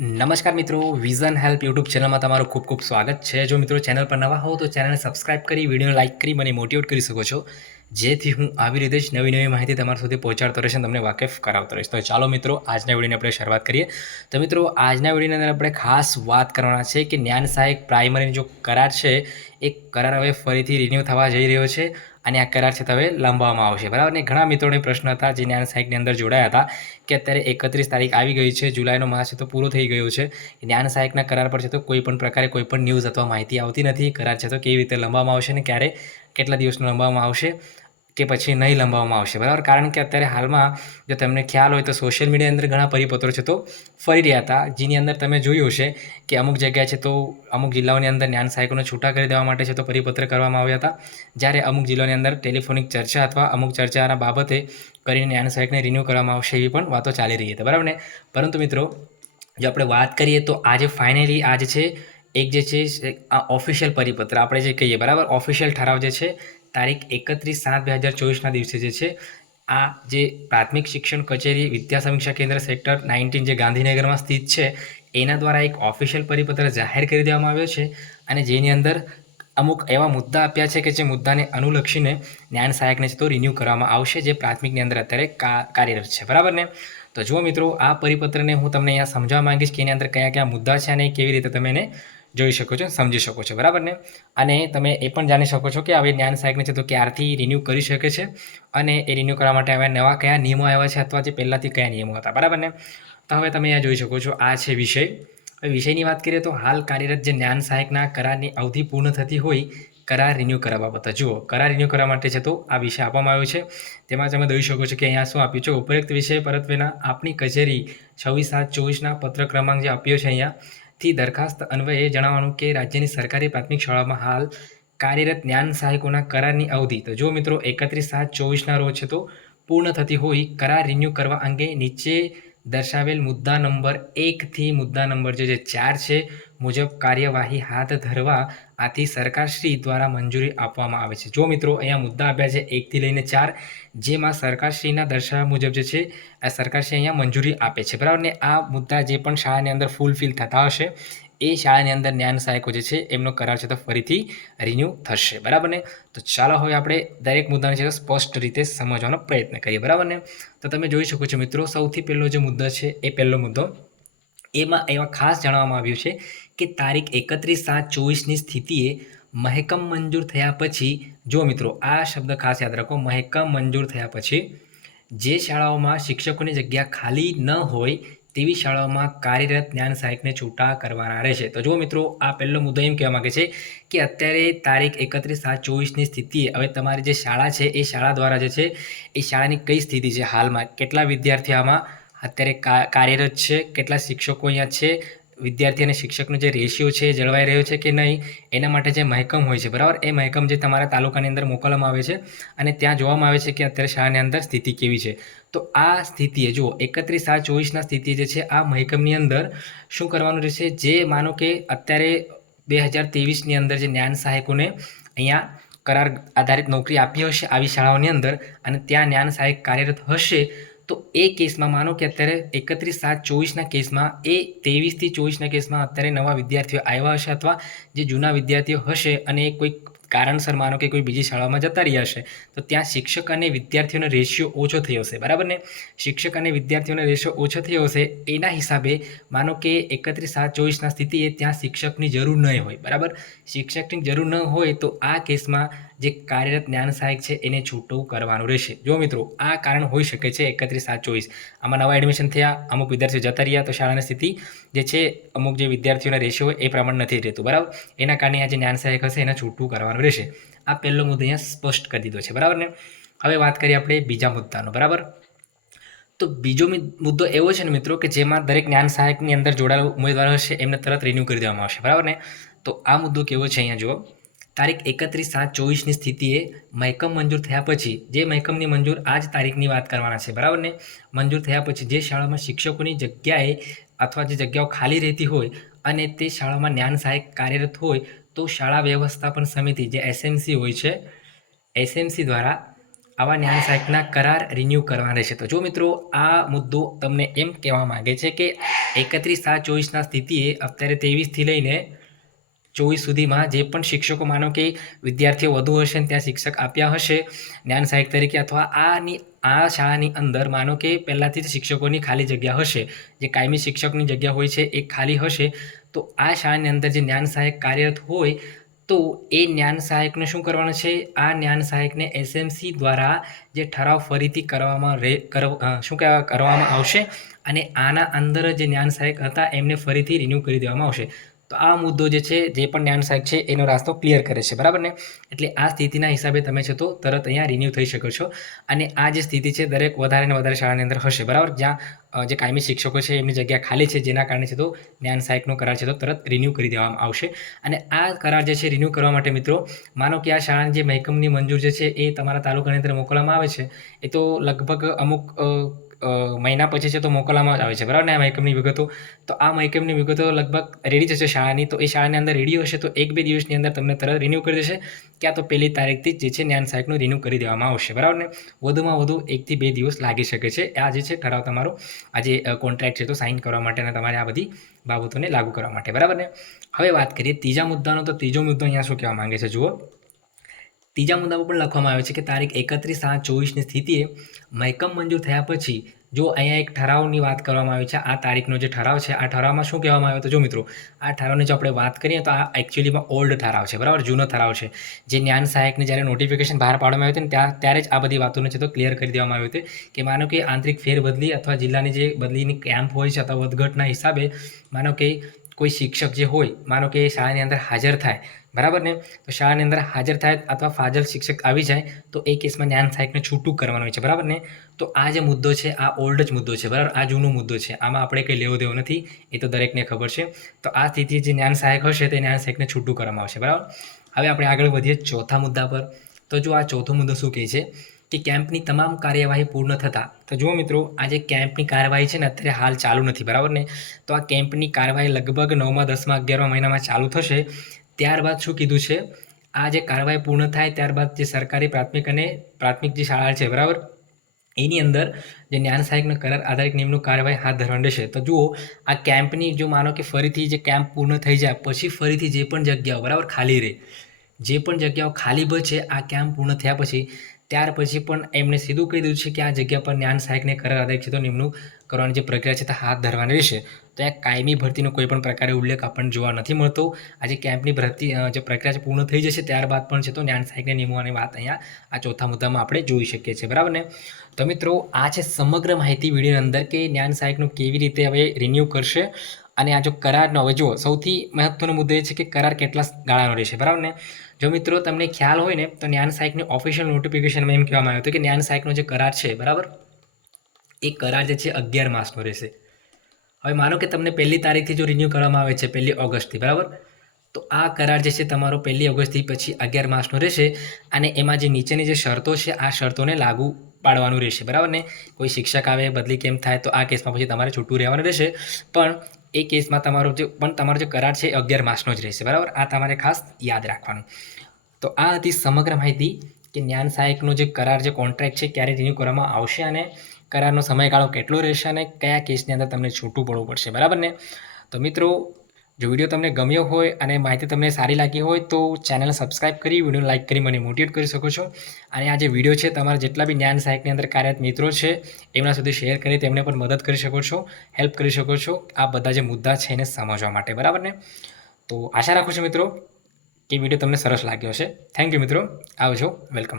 નમસ્કાર મિત્રો vision help YouTube ચેનલમાં તમારું ખૂબ ખૂબ સ્વાગત છે. જો મિત્રો ચેનલ પર નવા હો તો ચેનલને સબસ્ક્રાઇબ કરી વીડિયો લાઇક કરી, મને મોટિવેટ કરી શકો છો. જેથી હું આવી રીતે જ નવી નવી માહિતી તમારા સુધી પહોંચાડતો રહીશ અને તમને વાકેફ કરાવતો રહીશ. તો ચાલો મિત્રો, આજના વિડીયોની આપણે શરૂઆત કરીએ. તો મિત્રો, આજના વિડીયોની અંદર આપણે ખાસ વાત કરવાના છે કે જ્ઞાન સહાયક પ્રાઇમરીનો જો કરાર છે, એ કરાર હવે ફરીથી રિન્યૂ થવા જઈ રહ્યો છે. અને આ કરાર છે હવે લંબાવવામાં આવશે. બરાબર? ને ઘણા મિત્રોને પ્રશ્ન હતા જે જ્ઞાન સહાયકની અંદર જોડાયા હતા કે અત્યારે એકત્રીસ તારીખ આવી ગઈ છે, જુલાઈનો માસ છે તો પૂરો થઈ ગયો છે. જ્ઞાન સહાયકના કરાર પર છે તો કોઈ પણ પ્રકારે કોઈ પણ ન્યૂઝ અથવા માહિતી આવતી નથી. કરાર છે તો કેવી રીતે લંબાવવામાં આવશે ને ક્યારે, કેટલા દિવસનો લંબાવવામાં આવશે? કે પછી નહીં લંબાવવામાં આવશે, બરાબર? કારણ કે અત્યારે હાલમાં જો તમને ખ્યાલ હોય તો સોશિયલ મીડિયાની અંદર ઘણા પરિપત્રો છે. તો ફરી રહ્યા હતા, જેની અંદર તમે જોયું હશે કે અમુક જગ્યાએ છે તો અમુક જિલ્લાઓની અંદર જ્ઞાન સહાયકોને છૂટા કરી દેવા માટે છે તો પરિપત્ર કરવામાં આવ્યા હતા. જ્યારે અમુક જિલ્લાની અંદર ટેલિફોનિક ચર્ચા અથવા અમુક ચર્ચાના બાબતે કરીને જ્ઞાન સહાયકને રિન્યૂ કરવામાં આવશે એવી પણ વાતો ચાલી રહી હતી બરાબર ને? પરંતુ મિત્રો, જો આપણે વાત કરીએ તો આજે ફાઇનલી આજે છે, એક જે છે આ ઓફિશિયલ પરિપત્ર, આપણે જે કહીએ, બરાબર? ઓફિશિયલ ઠરાવ જે છે તારીખ એકત્રીસ સાત બે હજાર ચોવીસના દિવસે જે છે, આ જે પ્રાથમિક શિક્ષણ કચેરી વિદ્યા સમીક્ષા કેન્દ્ર સેક્ટર નાઇન્ટીન જે ગાંધીનગરમાં સ્થિત છે, એના દ્વારા એક ઓફિશિયલ પરિપત્ર જાહેર કરી દેવામાં આવ્યો છે અને જેની અંદર અમુક એવા મુદ્દા આપ્યા છે કે જે મુદ્દાને અનુલક્ષીને જ્ઞાન સહાયકને છે તો રિન્યૂ કરવામાં આવશે, જે પ્રાથમિકની અંદર અત્યારે કાર્યરત છે. બરાબર ને? તો જુઓ મિત્રો, આ પરિપત્રને હું તમને અહીંયા સમજાવવા માંગીશ કે એની અંદર કયા કયા મુદ્દા છે અને કેવી રીતે તમે એને જોઈ શકો છો, સમજી શકો છો, બરાબર ને? અને તમે એ પણ જાણી શકો છો કે હવે જ્ઞાન સહાયકને છે તો ક્યારથી રિન્યૂ કરી શકે છે અને એ રિન્યૂ કરવા માટે હવે નવા કયા નિયમો આવ્યા છે અથવા જે પહેલાંથી કયા નિયમો હતા, બરાબર ને? તો હવે તમે અહીંયા જોઈ શકો છો, આ છે વિષય. હવે વિષયની વાત કરીએ તો હાલ કાર્યરત જે જ્ઞાન સહાયકના કરારની અવધિ પૂર્ણ થતી હોય, કરાર રિન્યૂ કરવા બાબતે. જુઓ, કરાર રિન્યૂ કરવા માટે છે તો આ વિષય આપવામાં આવ્યો છે. તેમાં તમે જોઈ શકો છો કે અહીંયા શું આપ્યું છે? ઉપરોક્ત વિષય પરત્વેના આપણી કચેરી છવ્વીસ સાત ચોવીસના પત્ર ક્રમાંક જે આપ્યો છે અહીંયા થી દરખાસ્ત અન્વયે જણાવવાનું કે રાજ્યની સરકારી પ્રાથમિક શાળામાં હાલ કાર્યરત જ્ઞાન સહાયકોના કરારની અવધિ. તો જો મિત્રો એકત્રીસ સાત ચોવીસના રોજ છે તો પૂર્ણ થતી હોય કરાર રિન્યૂ કરવા અંગે નીચે દર્શાવેલ મુદ્દા નંબર એકથી મુદ્દા નંબર જે ચાર છે મુજબ કાર્યવાહી હાથ ધરવા આથી સરકારશ્રી દ્વારા મંજૂરી આપવામાં આવે છે. જો મિત્રો, અહીંયા મુદ્દા આપ્યા છે એકથી લઈને ચાર, જેમાં સરકારશ્રીના દર્શાવ્યા મુજબ જે છે, આ સરકારશ્રી અહીંયા મંજૂરી આપે છે. બરાબર? ને આ મુદ્દા જે પણ શાળાની અંદર ફૂલફિલ થતા હશે, એ શાળાની અંદર જ્ઞાન સહાયકો જે છે, એમનો કરાર છે તો ફરીથી રિન્યૂ થશે. બરાબર ને? તો ચાલો હવે આપણે દરેક મુદ્દાને છે સ્પષ્ટ રીતે સમજવાનો પ્રયત્ન કરીએ. બરાબર ને? તો તમે જોઈ શકો છો મિત્રો, સૌથી પહેલો જે મુદ્દો છે, એ પહેલો મુદ્દો એમાં એમાં ખાસ જણાવવામાં આવ્યું છે કે તારીખ એકત્રીસ સાત ચોવીસની સ્થિતિએ મહેકમ મંજૂર થયા પછી, જો મિત્રો આ શબ્દ ખાસ યાદ રાખો, મહેકમ મંજૂર થયા પછી જે શાળાઓમાં શિક્ષકોની જગ્યા ખાલી ન હોય તેવી શાળાઓમાં કાર્યરત જ્ઞાન સહાયકને છૂટા કરવાના રહેશે. તો જો મિત્રો, આ પહેલો મુદ્દો એમ કહેવા માગે છે કે અત્યારે તારીખ એકત્રીસ સાત ચોવીસની સ્થિતિએ હવે તમારી જે શાળા છે, એ શાળા દ્વારા જે છે, એ શાળાની કઈ સ્થિતિ છે હાલમાં? કેટલા વિદ્યાર્થીઓ આમાં અત્યારે કાર્યરત છે, કેટલા શિક્ષકો અહીંયા છે, વિદ્યાર્થી અને શિક્ષકનો જે રેશિયો છે એ જળવાઈ રહ્યો છે કે નહીં, એના માટે જે મહેકમ હોય છે, બરાબર? એ મહેકમ જે તમારા તાલુકાની અંદર મોકલવામાં આવે છે અને ત્યાં જોવામાં આવે છે કે અત્યારે શાળાની અંદર સ્થિતિ કેવી છે. તો આ સ્થિતિએ જુઓ, એકત્રીસ સાત ચોવીસના સ્થિતિ જે છે, આ મહેકમની અંદર શું કરવાનું રહેશે? જે માનો કે અત્યારે બે હજાર ત્રેવીસની અંદર જે જ્ઞાન સહાયકોને અહીંયા કરાર આધારિત નોકરી આપી હશે આવી શાળાઓની અંદર અને ત્યાં જ્ઞાન સહાયક કાર્યરત હશે તો એ કેસમાં માનો કે અત્યારે એકત્રીસ સાત ચોવીસના કેસમાં, એ ત્રેવીસથી ચોવીસના કેસમાં અત્યારે નવા વિદ્યાર્થીઓ આવ્યા હશે અથવા જે જૂના વિદ્યાર્થીઓ હશે અને એ કોઈક કારણસર માનો કે કોઈ બીજી શાળામાં જતા રહ્યા હશે, તો ત્યાં શિક્ષક અને વિદ્યાર્થીઓનો રેશિયો ઓછો થયો હશે. બરાબર ને? શિક્ષક અને વિદ્યાર્થીઓનો રેશિયો ઓછો થયો હશે, એના હિસાબે માનો કે એકત્રીસ સાત ચોવીસના સ્થિતિએ ત્યાં શિક્ષકની જરૂર નહીં હોય. બરાબર? શિક્ષકની જરૂર ન હોય તો આ કેસમાં જે કાર્યરત જ્ઞાન સહાયક છે, એને છૂટું કરવાનું રહેશે. જો મિત્રો, આ કારણ હોઈ શકે છે એકત્રીસ સાત ચોવીસ. આમાં નવા એડમિશન થયા, અમુક વિદ્યાર્થીઓ જતા રહ્યા તો શાળાની સ્થિતિ જે છે, અમુક જે વિદ્યાર્થીઓના રેશિયો એ પ્રમાણે નથી રહેતું. બરાબર? એના કારણે આ જે જ્ઞાન સહાયક હશે, એને છૂટું કરવાનું રહેશે. આ પહેલો મુદ્દો અહીંયા સ્પષ્ટ કરી દીધો છે. બરાબર ને? હવે વાત કરીએ આપણે બીજા મુદ્દાનો. બરાબર? તો બીજો મુદ્દો એવો છે ને મિત્રો કે જેમાં દરેક જ્ઞાન સહાયકની અંદર જોડાયેલો ઉમેદવાર હશે, એમને તરત રિન્યૂ કરી દેવામાં આવશે. બરાબર ને? તો આ મુદ્દો કેવો છે અહીંયા જુઓ. તારીખ એકત્રીસ સાત ચોવીસની સ્થિતિએ મહેકમ મંજૂર થયા પછી, જે મહેકમની મંજૂર આ જ તારીખની વાત કરવાના છે, બરાબર ને? મંજૂર થયા પછી જે શાળામાં શિક્ષકોની જગ્યાએ અથવા જે જગ્યાઓ ખાલી રહેતી હોય અને તે શાળામાં જ્ઞાન સહાયક કાર્યરત હોય, તો શાળા વ્યવસ્થાપન સમિતિ, જે એસએમસી હોય છે એસએમસી દ્વારા આવા ન્યાય સહાયકના કરાર રિન્યૂ કરવાના રહેશે. તો જો મિત્રો, આ મુદ્દો તમને એમ કહેવા માગે છે કે એકત્રીસ સાત ચોવીસના સ્થિતિએ અત્યારે ત્રેવીસથી લઈને ચોવીસ સુધીમાં જે પણ શિક્ષકો માનો કે વિદ્યાર્થીઓ વધુ હશે ને ત્યાં શિક્ષક આપ્યા હશે, જ્ઞાન સહાયક તરીકે અથવા આની, આ શાળાની અંદર માનો કે પહેલાંથી જ શિક્ષકોની ખાલી જગ્યા હશે, જે કાયમી શિક્ષકની જગ્યા હોય છે એ ખાલી હશે, તો આ શાળાની અંદર જે જ્ઞાન સહાયક કાર્યરત હોય, તો એ જ્ઞાન સહાયકને શું કરવાનું છે? આ જ્ઞાન સહાયકને એસએમસી દ્વારા જે ઠરાવ ફરીથી કરવામાં રે શું કહેવાય? કરવામાં આવશે અને આના અંદર જે જ્ઞાન સહાયક હતા એમને ફરીથી રિન્યૂ કરી દેવામાં આવશે. તો આ મુદ્દો જે છે, જે પણ જ્ઞાન સહાયક છે, એનો રાસ્તો ક્લિયર કરે છે, બરાબર ને? એટલે આ સ્થિતિના હિસાબે તમે છે તો તરત અહીંયા રિન્યૂ થઈ શકો છો. અને આ જે સ્થિતિ છે, દરેક વધારે ને વધારે શાળાની અંદર હશે, બરાબર? જ્યાં જે કાયમી શિક્ષકો છે, એમની જગ્યા ખાલી છે, જેના કારણે છે તો જ્ઞાન સહાયકનો કરાર છે તો તરત રિન્યૂ કરી દેવામાં આવશે. અને આ કરાર જે છે રિન્યૂ કરવા માટે મિત્રો, માનો કે આ શાળાની જે મહેકમની મંજૂર જે છે, એ તમારા તાલુકાની અંદર મોકલવામાં આવે છે, એ તો લગભગ અમુક મહિના પછી છે તો મોકલવામાં જ આવે છે. બરાબર ને આ મહેકમની વિગતો? તો આ મહેકમની વિગતો લગભગ રેડી જશે શાળાની. તો એ શાળાની અંદર રેડી હશે તો એક બે દિવસની અંદર તમને તરત રિન્યૂ કરી દેશે. ક્યાં તો પહેલી તારીખથી જ છે જ્ઞાન સહાયકનું રિન્યૂ કરી દેવામાં આવશે. બરાબર ને? વધુમાં વધુ એકથી બે દિવસ લાગી શકે છે. આ જે છે ઠરાવ તમારો, આ જે કોન્ટ્રાક્ટ છે તો સાઇન કરવા માટે અને તમારે આ બધી બાબતોને લાગુ કરવા માટે. બરાબર ને? હવે વાત કરીએ ત્રીજા મુદ્દાનો. તો ત્રીજો મુદ્દો અહીંયા શું કહેવા માંગે છે? જુઓ. ત્રીજા મુદ્દામાં પણ લખવામાં આવે છે કે તારીખ એકત્રીસ સાત ચોવીસની સ્થિતિએ મહેકમ મંજૂર થયા પછી જો અહીંયા એક ઠરાવની વાત કરવામાં આવી છે, આ તારીખનો જે ઠરાવ છે, આ ઠરાવમાં શું કહેવામાં આવ્યો તો જો મિત્રો, આ ઠરાવની જો આપણે વાત કરીએ તો આ એકચ્યુઅલીમાં ઓલ્ડ ઠરાવ છે, બરાબર? જૂનો ઠરાવ છે. જે જ્ઞાન સહાયકને જ્યારે નોટિફિકેશન બહાર પાડવામાં આવ્યું હતું ત્યાં, ત્યારે જ આ બધી વાતોને છે તો ક્લિયર કરી દેવામાં આવ્યું હતું કે માનો કે આંતરિક ફેરબદલી અથવા જિલ્લાની જે બદલીની કેમ્પ હોય છે અથવા વધઘટના હિસાબે, માનો કે કોઈ શિક્ષક જે હોય, માનો કે એ શાળાની અંદર હાજર થાય, બરાબર ને? તો શાળાની અંદર હાજર થાય અથવા ફાજલ શિક્ષક આવી જાય, તો એ કેસમાં જ્ઞાન સહાયકને છૂટું કરવાનું હોય છે, બરાબર ને? તો આ જે મુદ્દો છે, આ ઓલ્ડ જ મુદ્દો છે, બરાબર? આ જૂનો મુદ્દો છે, આમાં આપણે કંઈ લેવો દેવો નથી, એ તો દરેકને ખબર છે. તો આ સ્થિતિ જે જ્ઞાન સહાયક હશે, તે જ્ઞાન સહાયકને છૂટું કરવામાં આવશે, બરાબર? હવે આપણે આગળ વધીએ ચોથા મુદ્દા પર. તો જો આ ચોથો મુદ્દો શું કહે છે? કે કેમ્પની તમામ કાર્યવાહી પૂર્ણ થતાં. તો જુઓ મિત્રો આ જે કેમ્પની કાર્યવાહી છે ને અત્યારે હાલ ચાલુ નથી, બરાબર ને? તો આ કેમ્પની કાર્યવાહી લગભગ નવમા, દસમા, અગિયારમા મહિનામાં ચાલુ થશે. ત્યારબાદ શું કીધું છે? આ જે કાર્યવાહી પૂર્ણ થાય ત્યારબાદ જે સરકારી પ્રાથમિક અને પ્રાથમિક જે શાળા છે, બરાબર? એની અંદર જે જ્ઞાન સહાયકનો કરાર આધારિત નિમણૂક કાર્યવાહી હાથ ધરવાની રહેશે તો જુઓ, આ કેમ્પની જો માનો કે ફરીથી જે કેમ્પ પૂર્ણ થઈ જાય, પછી ફરીથી જે પણ જગ્યાઓ, બરાબર, ખાલી રહે, જે પણ જગ્યાઓ ખાલી બચે આ કેમ્પ પૂર્ણ થયા પછી ત્યાર પછી પણ એમણે સીધું કહી દીધું છે કે આ જગ્યા પર જ્ઞાન સહાયકને કરાર તો નિમણૂક કરવાની જે પ્રક્રિયા છે તે હાથ ધરવાની રહેશે. તો આ કાયમી ભરતીનો કોઈ પણ પ્રકારે ઉલ્લેખ આપણને જોવા નથી મળતો. આજે કેમ્પની ભરતી જે પ્રક્રિયા છે પૂર્ણ થઈ જશે ત્યારબાદ પણ છે તો જ્ઞાન સહાયકને નિમવાની વાત અહીંયા આ ચોથા મુદ્દામાં આપણે જોઈ શકીએ છીએ. બરાબર ને? તો મિત્રો, આ છે સમગ્ર માહિતી વિડીયોની અંદર કે જ્ઞાન સહાયકનું કેવી રીતે હવે રિન્યૂ કરશે. અને આ જો કરારનો, હવે જુઓ, સૌથી મહત્વનો મુદ્દો એ છે કે કરાર કેટલા ગાળાનો રહેશે, બરાબર ને? જો મિત્રો તમને ખ્યાલ હોય ને, તો જ્ઞાન સહાયકની ઓફિશિયલ નોટિફિકેશનમાં એમ કહેવામાં આવ્યું હતું કે જ્ઞાન સહાયકનો જે કરાર છે, બરાબર? એ કરાર જે છે અગિયાર માસનો રહેશે. હવે માનો કે તમને પહેલી તારીખથી જો રિન્યૂ કરવામાં આવે છે, પહેલી ઓગસ્ટથી, બરાબર? તો આ કરાર જે છે તમારો પહેલી ઓગસ્ટથી પછી અગિયાર માસનો રહેશે અને એમાં જે નીચેની જે શરતો છે, આ શરતોને લાગુ પાડવાનું રહેશે, બરાબર ને? કોઈ શિક્ષક આવે, બદલી કેમ થાય, તો આ કેસમાં પછી તમારે છૂટું રહેવાનું રહેશે. પણ એ કેસમાં તમારો જે પણ તમારો જે કરાર છે એ અગિયાર માસનો જ રહેશે, બરાબર? આ તમારે ખાસ યાદ રાખવાનું. તો આ હતી સમગ્ર માહિતી કે જ્ઞાન સહાયકનો જે કરાર, જે કોન્ટ્રાક્ટ છે, ક્યારે રિન્યૂ કરવામાં આવશે અને કરારનો સમયગાળો કેટલો રહેશે અને કયા કેસની અંદર તમને છૂટું પડવું પડશે, બરાબર ને? તો મિત્રો જો વીડિયો તમને ગમ્યો હોય અને માહિતી તમને સારી લાગી હોય તો ચેનલ સબસ્ક્રાઈબ કરી વીડિયો લાઇક કરી મને મોટિવેટ કરી શકો છો. અને આ જે વીડિયો છે તમારા જેટલા બી જ્ઞાન સહાયકની અંદર કાર્યરત મિત્રો છે, એમના સુધી શેર કરી તેમને પણ મદદ કરી શકો છો, હેલ્પ કરી શકો છો. આ બધા જે મુદ્દા છે એને સમજવા માટે, બરાબર ને? તો આશા રાખું છું મિત્રો કે વીડિયો તમને સરસ લાગ્યો છે થેન્ક યુ મિત્રો. આવજો. વેલકમ.